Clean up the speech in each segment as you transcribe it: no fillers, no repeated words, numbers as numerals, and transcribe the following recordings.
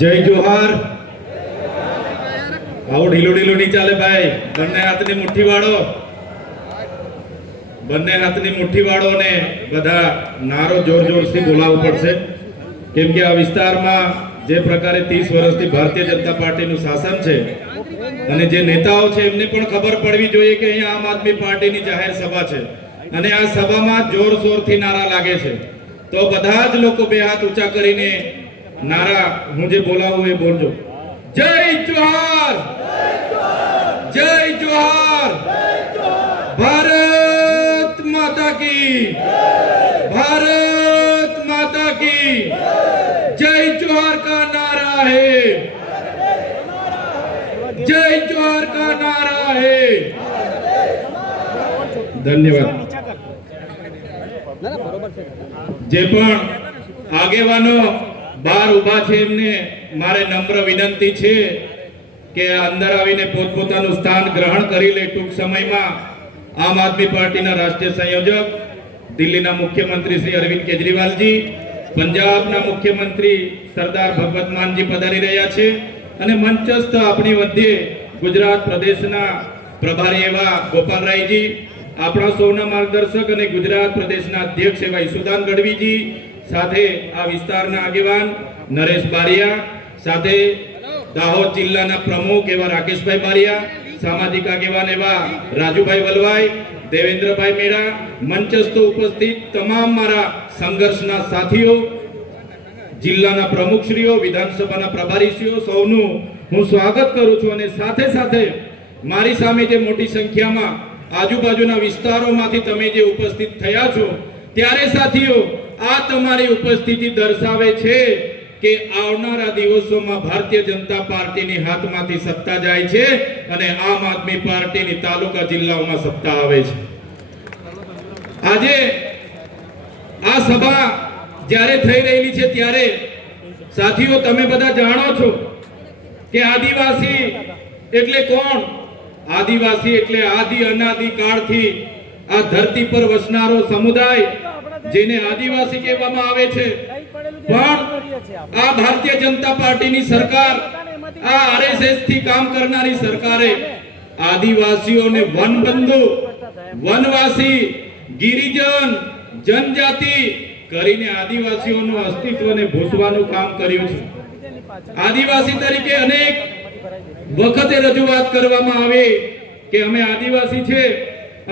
જય જોહાર। આવું ઢીલું ઢીલું નહીં ચાલે ભાઈ। બંને હાથની મુઠ્ઠી વાળો, બંને હાથની મુઠ્ઠી વાળો ને બધા નારો જોર જોરથી બોલાવવો પડશે, કેમ કે આ વિસ્તારમાં જે પ્રકારે 30 વર્ષથી ભારતીય જનતા પાર્ટીનું શાસન છે અને જે નેતાઓ છે એમને પણ ખબર પડવી જોઈએ કે અહીંયા આમ આદમી પાર્ટીની જાહેર સભા છે અને આ સભામાં જોરશોરથી નારા લાગે છે, તો બધા જ લોકો બે હાથ ઊંચા કરીને નારા હું જે બોલાવું એ બોલજો। જય જોહાર, જય જોહાર, ભારત માતા કી, भारत माता की जय जोहार का नारा है, जय जोहार का नारा है। धन्यवाद। जे पण આગેવાનો બહાર ઊભા છે એમને મારે નમ્ર વિનંતી છે કે અંદર આવીને પોતપોતાનું સ્થાન ગ્રહણ કરી લે। ટૂંક સમયમાં આમ આદમી પાર્ટીના રાષ્ટ્રીય સંયોજક, દિલ્હીના મુખ્યમંત્રી શ્રી અરવિંદ કેજરીવાલજી, પંજાબના મુખ્યમંત્રી સરદાર ભગવત માનજી પધારી રહ્યા છે અને મંચસ્થ આપણી મધ્યે ગુજરાત પ્રદેશના પ્રભારી એવા ગોપાલરાયજી, આપણા સૌના માર્ગદર્શક અને ગુજરાત પ્રદેશના અધ્યક્ષ એવા ઈસુદાન ગઢવીજી, સાથે આ વિસ્તારના આગેવાન નરેશ બારિયા, સાથે દાહોદ જિલ્લાના પ્રમુખ એવા રાકેશભાઈ બારિયા, સામાજિક આગેવાન એવા રાજુભાઈ વલવાઈ, દેવેન્દ્રભાઈ મેરા, મંચસ્થ ઉપસ્થિત તમામ મારા સંઘર્ષના સાથીઓ, જિલ્લાના પ્રમુખશ્રીઓ, વિધાનસભાના પ્રભારીશ્રીઓ, સૌનું હું સ્વાગત કરું છું। અને સાથે સાથે મારી સામે જે મોટી સંખ્યામાં આજુબાજુના વિસ્તારોમાંથી તમે જે ઉપસ્થિત થયા છો, ત્યારે સાથીઓ આ તમારી ઉપસ્થિતિ દર્શાવે છે કે આવનારા દિવસોમાં ભારતીય જનતા પાર્ટીની હાથમાંથી સત્તા જાય છે અને આમ આદમી પાર્ટીની તાલુકા જિલ્લાઓમાં સત્તા આવે છે। આજે આ સભા જ્યારે થઈ રહેલી છે ત્યારે સાથીઓ તમે બધા જાણો છો કે આદિવાસી એટલે કોણ? આદિવાસી એટલે આદિ અનાદિ કાળથી આ ધરતી પર વસનારો સમુદાય, જેને આદિવાસી કહેવામાં આવે છે। પણ આ ભારતીય જનતા પાર્ટીની સરકાર, આ આરએસએસ થી કામ કરનારી સરકારે આદિવાસીઓને વનબંધુ, વનવાસી, ગિરિજન, જનજાતિ કરીને આદિવાસીઓનું અસ્તિત્વને ભૂસવાનું કામ કર્યું છે। આદિવાસી તરીકે અનેક વખતે રજૂઆત કરવામાં આવે કે અમે આદિવાસી છે,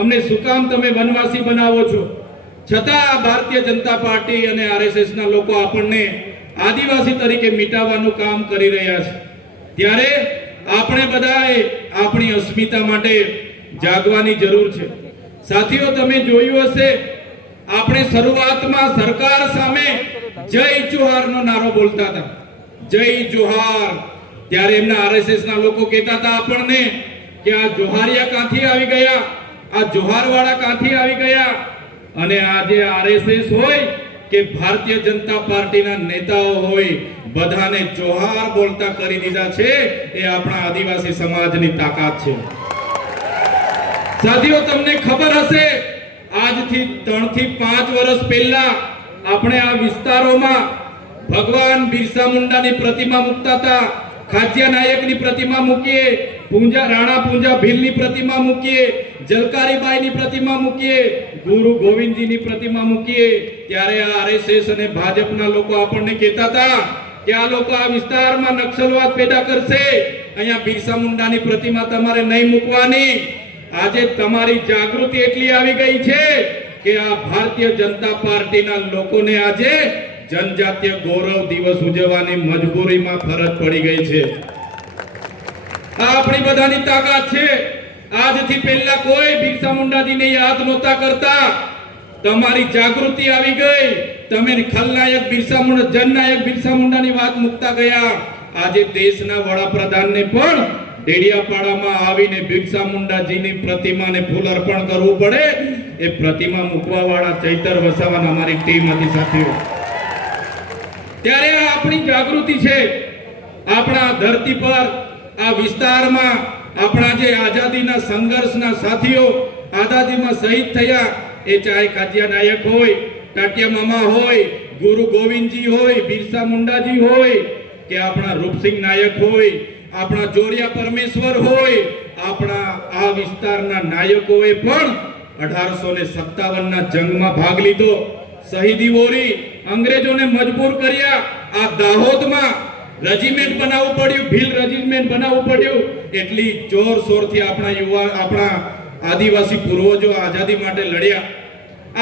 અમને શું કામ તમે વનવાસી બનાવો છો? છતાં ભારતીય જનતા પાર્ટી અને આરએસએસ ના લોકો આપણને આદિવાસી તરીકે મિટાવવાનું કામ કરી રહ્યા છે। ત્યારે આપણે બધાએ આપણી અસ્મિતા માટે જાગવાની જરૂર છે। સાથીઓ તમે જોયું હશે, આપણે શરૂઆતમાં સરકાર સામે જય જોહારનો નારો બોલતા હતા, જય જોહાર। ત્યારે એમના આરએસએસ ના લોકો કહેતા હતા આપણને કે આ જોહારિયા ક્યાંથી આવી ગયા, આ જોહારવાળા ક્યાંથી આવી ગયા? અને આજે આરએસએસ હોય કે ભારતીય જનતા પાર્ટીના નેતાઓ હોય, બધાને જોહાર બોલતા કરી દીધા છે। એ આપણા આદિવાસી સમાજની તાકાત છે। સાથીઓ તમને ખબર હશે, આજથી 3 થી 5 વર્ષ પહેલા આપણે આ વિસ્તારોમાં ભગવાન બિરસા મુંડાની પ્રતિમા મૂકતા હતા, ખાચિયા નાયકની પ્રતિમા મૂકીએ, રાણા પૂંજા ભીલની પ્રતિમા મૂકીએ, જલકારીબાઈની પ્રતિમા મૂકીએ, ગુરુ ગોવિંદજીની પ્રતિમા મૂકીએ। ત્યારે આ આરએસએસ અને ભાજપના લોકો આપણને કહેતા હતા કે આ લોકો આ વિસ્તારમાં નક્સલવાદ પેદા કરશે, અહીંયા બિરસા મુંડાની પ્રતિમા તમારે નહીં મૂકવાની। આજે તમારી જાગૃતિ એટલી આવી ગઈ છે કે આ ભારતીય જનતા પાર્ટીના લોકોને આજે જનજાતીય ગૌરવ દિવસ ઉજવવાની મજબૂરીમાં ફરજ પડી ગઈ છે। આ આપણી બધાની તાકાત છે। આજથી પહેલા કોઈ બિરસા મુંડાજીને યાદ નહોતા કરતા, તમારી જાગૃતિ આવી ગઈ, તમે ખલનાયક બિરસા મુંડા, જનનાયક બિરસા મુંડાની વાત મૂકતા ગયા। આજે દેશના વડાપ્રધાનને પણ ડેડિયાપાડામાં આવીને બિરસા મુંડાજીની પ્રતિમાને ફૂલ અર્પણ કરવું પડે, એ પ્રતિમા મૂકવા વાળા ચૈતર વસાવાના અમારી ટીમ હતી સાથીઓ। ત્યારે આ આપણી જાગૃતિ છે। આપણા ધરતી પર, આ વિસ્તારમાં આપણા જે આઝાદીના સંઘર્ષના સાથીઓ આઝાદીમાં શહીદ થયા, એ ચાહે ખાચિયા નાયક હોય, ટાટિયા મામા હોય, ગુરુ ગોવિંદજી હોય, બિરસા મુંડાજી હોય, કે આપણા રૂપસિંહ નાયક હોય, આપણા જોરિયા પરમેશ્વર હોય, આપણા આ વિસ્તારના નાયકોએ પણ 1857 ના જંગમાં ભાગ લીધો, શહીદી વોરી, અંગ્રેજોને મજબૂર કર્યા. આ દાહોદમાં રેજિમેન્ટ બનાવવું પડ્યું, ભીલ રેજિમેન્ટ બનાવવું પડ્યું. એટલી જોરશોરથી આપણા આદિવાસી પૂર્વજો આઝાદી માટે લડ્યા.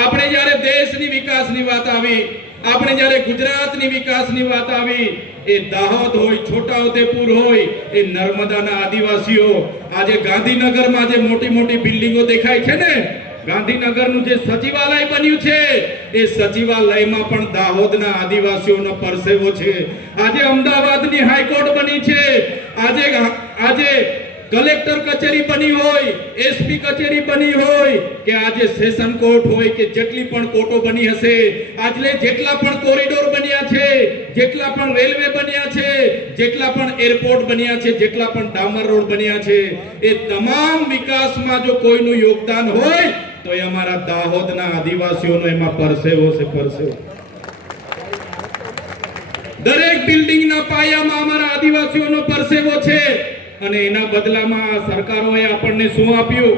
આપણે જ્યારે દેશની વિકાસની વાત આવી, આપણે જ્યારે ગુજરાતની વિકાસની વાત આવી, એ દાહોદ હોય, છોટાઉદેપુર હોય, એ નર્મદાના આદિવાસીઓ આજે ગાંધીનગરમાં જે મોટી મોટી બિલ્ડિંગો દેખાય છે ને, ગાંધીનગરનું જે સચિવાલય બન્યું છે, એ સચિવાલયમાં પણ દાહોદના આદિવાસીઓનો પરસેવો છે. આજે અમદાવાદની હાઈકોર્ટ બની છે, આજે કલેક્ટર કચેરી બની હોય, એસપી કચેરી બની હોય, કે આજે સેશન કોર્ટ હોય, કે જેટલી પણ કોર્ટો બની હશે, આજે જેટલા પણ કોરિડોર બન્યા છે, જેટલા પણ રેલવે બન્યા છે, જેટલા પણ એરપોર્ટ બન્યા છે, જેટલા પણ ડામર રોડ બન્યા છે, એ તમામ વિકાસમાં જો કોઈનું યોગદાન હોય તો એ અમારા દાહોદના આદિવાસીઓનો એમાં પરસેવો છે, પરસેવો. દરેક બિલ્ડિંગના પાયામાં અમારા આદિવાસીઓનો પરસેવો છે. અને એના બદલામાં સરકારોએ આપણને શું આપ્યું?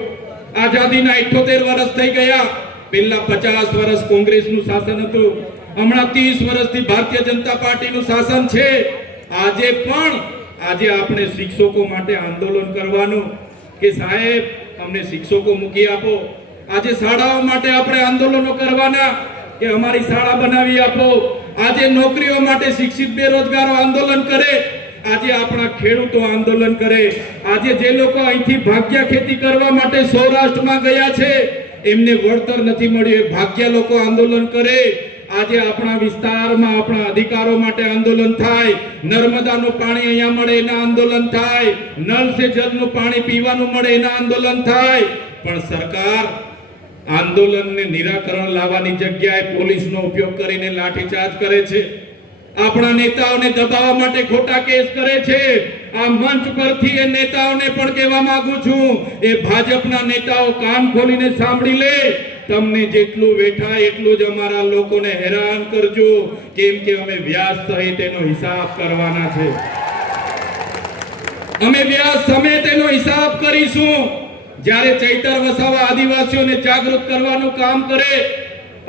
આઝાદીના 78 વર્ષ થઈ ગયા. પહેલા 50 વર્ષ કોંગ્રેસનું શાસન હતું, હમણાં 30 વર્ષથી ભારતીય જનતા પાર્ટીનું શાસન છે. આજે આપણે શિક્ષકો માટે આંદોલન કરવાનું કે સાહેબ અમને શિક્ષકો મૂકી આપો. આજે શાળાઓ માટે આપણે આંદોલનો કરવાના કે અમારી શાળા બનાવી આપો. આજે નોકરીઓ માટે શિક્ષિત બેરોજગારો આંદોલન કરે, આજે આપણા ખેડૂતો આંદોલન કરે. આજે જે લોકો અહીંથી ભાગ્યા ખેતી કરવા માટે સૌરાષ્ટ્રમાં ગયા છે, એમને વળતર નથી મળ્યું, એ ભાગ્યા લોકો આંદોલન કરે. આજે આપણા વિસ્તારમાં આપણા અધિકારો માટે આંદોલન થાય, નર્મદાનું પાણી અહીંયા મળે એના આંદોલન થાય, નળ સે જલનું પાણી પીવાનું મળે એના આંદોલન થાય. પણ સરકાર આંદોલનને નિરાકરણ લાવવાની જગ્યાએ પોલીસનો ઉપયોગ કરીને લાઠીચાર્જ કરે છે. આપણા નેતાઓને દબાવવા માટે ખોટા કેસ કરે છે. આ મંચ પરથી એ નેતાઓને પણ કહેવા માંગુ છું, એ ભાજપના નેતાઓ કાન ખોલીને સાંભળી લે. તમને જેટલું વેઠાય એટલું જ અમારા લોકોને હેરાન કરજો, કેમ કે અમે વ્યાજ સહિત એનો હિસાબ કરવાના છે. અમે વ્યાજ સમેત એનો હિસાબ કરીશું. જ્યારે ચૈતર વસાવા આદિવાસીઓને જાગૃત કરવાનું કામ કરે,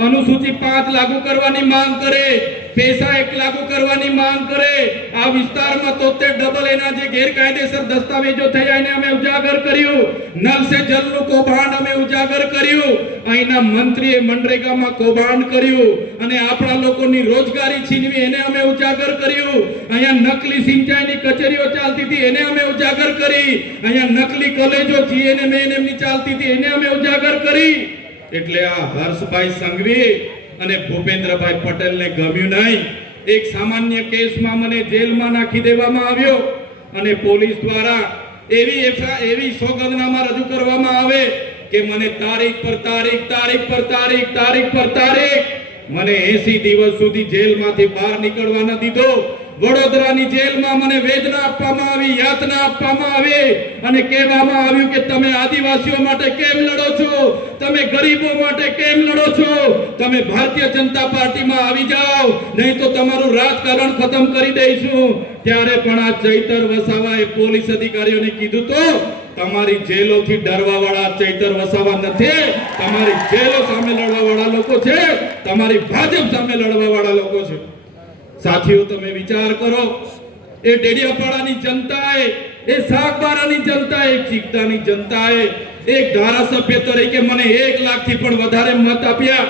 અનુસૂચિ 5 લાગુ કરવાની માંગ કરે, પૈસા 1 લાગુ કરવાની માંગ કરે, આ વિસ્તારમાં 73 એના જે ગેરકાયદેસર દસ્તાવેજો થયા એને અમે ઉજાગર કર્યું. નલ સે જલનું કૌભાંડ અમે ઉજાગર કર્યું. અહીંના મંત્રીએ મનરેગામાં કૌભાંડ કર્યું અને આપણા લોકોની રોજગારી છીનવી એને અમે ઉજાગર કર્યું. અહીંયા નકલી સિંચાઈની કચેરીઓ ચાલતી હતી એને અમે ઉજાગર કરી. અહીંયા નકલી કોલેજો જીએનએમ એમની ચાલતી હતી એને અમે ઉજાગર કરી. એટલે આ હર્ષભાઈ સંઘવી અને ભૂપેન્દ્રભાઈ પટેલને ગમ્યું નહીં. એક સામાન્ય કેસમાં મને જેલમાં નાખી દેવામાં આવ્યો અને પોલીસ દ્વારા એવી સોગંદનામા રજૂ કરવામાં આવે કે મને તારીખ પર તારીખ મને 80 દિવસ સુધી જેલમાંથી બહાર નીકળવા ન દીધો. વડોદરાની જેલમાં મને વેદના આપવામાં આવી, યાતના આપવામાં આવી અને કહેવામાં આવ્યું કે તમે આદિવાસીઓ માટે કેમ લડો છો, તમે ગરીબો માટે કેમ લડો છો, તમે ભારતીય જનતા પાર્ટીમાં આવી જાઓ, નહીં તો તમારું રાજકારણ ખતમ કરી દઈશું. ત્યારે પણ આ ચૈતર વસાવાએ પોલીસ અધિકારીઓને કીધું તો તમારી જેલોથી ડરવા વાળા ચૈતર વસાવા નથી, તમારી જેલો સામે લડવા વાળા લોકો છે, તમારી ભાજપ સામે લડવા વાળા લોકો છે. સાથીઓ તમે વિચાર કરો, એ ડેડિયાપાડાની જનતાએ, એ સાગબારાની જનતાએ, ચીકતાની જનતાએ એક ધારાસભ્ય તરીકે મને 1 લાખથી પણ વધારે મત આપ્યા.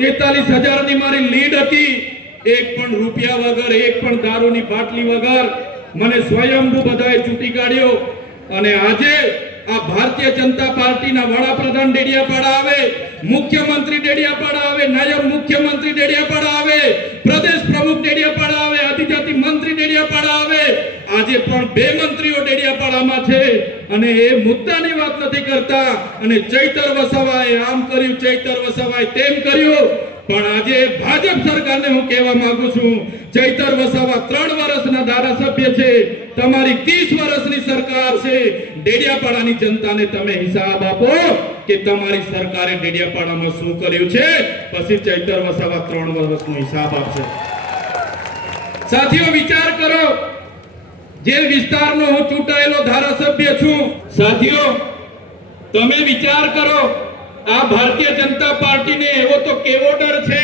43,000 ની મારી લીડ હતી. 1 પણ રૂપિયા વગર, 1 પણ દારૂની બાટલી વગર મને સ્વયંભૂ બધાએ ચૂંટી કાઢ્યો. અને આજે આ ભારતીય જનતા પાર્ટીના વડાપ્રધાન ડેડિયાપાડા આવે, મુખ્યમંત્રી ડેડિયાપાડા આવે, નાયબ મુખ્યમંત્રી ડેડિયાપાડા આવે, પ્રદેશ પ્રમુખ ડેડિયાપાડા આવે, આદિજાતિ મંત્રી ડેડિયાપાડા આવે. આજે પણ 2 મંત્રીઓ ડેડિયાપાડામાં છે અને એ મુદ્દાની વાત નથી કરતા. અને ચૈતર વસાવાએ આમ કર્યું, ચૈતર વસાવાએ તેમ કર્યું. પણ આજે ભાજપ સરકારને હું કહેવા માંગુ છું, ચૈતર વસાવા 3 વર્ષના ધારાસભ્ય છે, તમારી 30 વર્ષની સરકાર છે. ડેડિયાપાડાની જનતાને તમે હિસાબ આપો કે તમારી સરકારે ડેડિયાપાડામાં શું કર્યું છે, પછી ચૈતર વસાવા 3 વર્ષનો હિસાબ આપશે. સાથીઓ વિચાર કરો, જે વિસ્તારનો હું ચૂંટાયેલો ધારાસભ્ય છું, સાથીઓ તમે વિચાર કરો, આ ભારતીય જનતા પાર્ટીને એવો તો કેવો ડર છે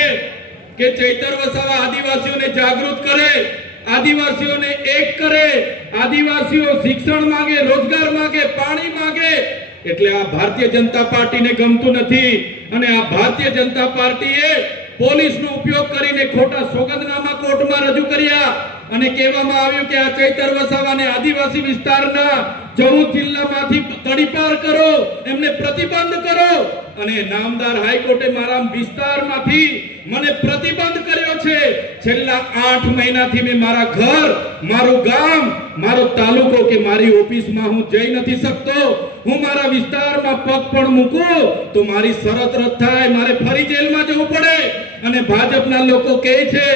કે ચૈતર વસાવા આદિવાસીઓને જાગૃત કરે, આદિવાસીઓને એક કરે, આદિવાસીઓ શિક્ષણ માંગે, રોજગાર માંગે, પાણી માંગે, એટલે આ ભારતીય જનતા પાર્ટીને ગમતું નથી. અને આ ભારતીય જનતા પાર્ટીએ પોલીસનો ઉપયોગ કરીને ખોટા સોગંદનામા કોર્ટમાં રજૂ કર્યા અને કહેવામાં આવ્યું કે આ ચૈતર વસાવાને આદિવાસી વિસ્તારના 14 જિલ્લામાંથી તડીપાર કરો, એમને પ્રતિબંધ કરો. અને નામદાર હાઈકોર્ટે મારા વિસ્તારમાંથી મને પ્રતિબંધ કર્યો છે. છેલ્લા 8 મહિનાથી મેં મારા ઘર, મારું ગામ, મારો તાલુકો કે મારી ઓફિસમાં હું જઈ નથી શકતો. હું મારા વિસ્તારમાં પગ પણ મૂકું તો મારી શરત રદ થાય, મારે ફરી જેલમાં જવું પડે. અને ભાજપના લોકો કહે છે,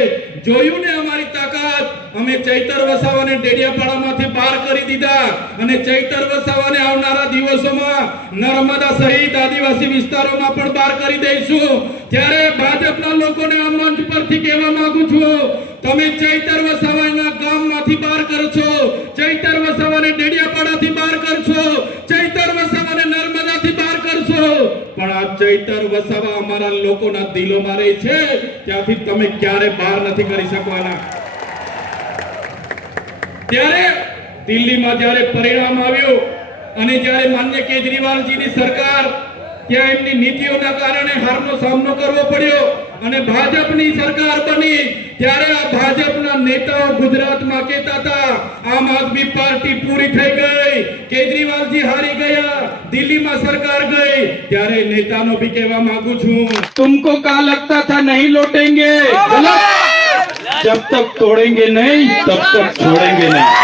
જોયું ને અમારી તાકાત, અમે ચૈતર વસાવાને ડેડિયાપાડામાંથી બહાર કરી દીધા અને ચૈતર વસાવાને આવનારા દિવસોમાં નર્મદા સહિત આદિવાસી વિસ્તારોમાં પણ બહાર કરી દઈશું. ત્યારે ભાજપના લોકોને આ મંચ પરથી કહેવા માંગુ છું, તમે ચૈતર વસાવાના ગામમાંથી બહાર કરશો, ચૈતર વસાવાને ડેડિયાપાડાથી બહાર કરશો, ચૈતર વસાવાને નર્મદાથી બહાર કરશો, પણ આ ચૈતર વસાવા અમારા લોકોના દિલોમાં રહે છે, ત્યાંથી તમે ક્યારે બહાર નથી કરી શકવાના. ત્યારે દિલ્હીમાં જ્યારે પરિણામ આવ્યું અને જ્યારે માન્ય કેજરીવાલજીની સરકાર, ત્યાં એમની નીતિઓના કારણે હારનો સામનો કરવો પડ્યો અને ભાજપની સરકાર બની, ત્યારે આ ભાજપના નેતાઓ ગુજરાતમાં કહેતા હતા આમ આદમી પાર્ટી પૂરી થઈ ગઈ, કેજરીવાલજી હારી ગયા, દિલ્હીમાં સરકાર ગઈ. ત્યારે નેતાનો ભી કહેવા માંગુ છું, तुमको कहा लगता था नहीं लौटेंगे, गलत. जब तक तोड़ेंगे नहीं तब तक छोड़ेंगे नहीं.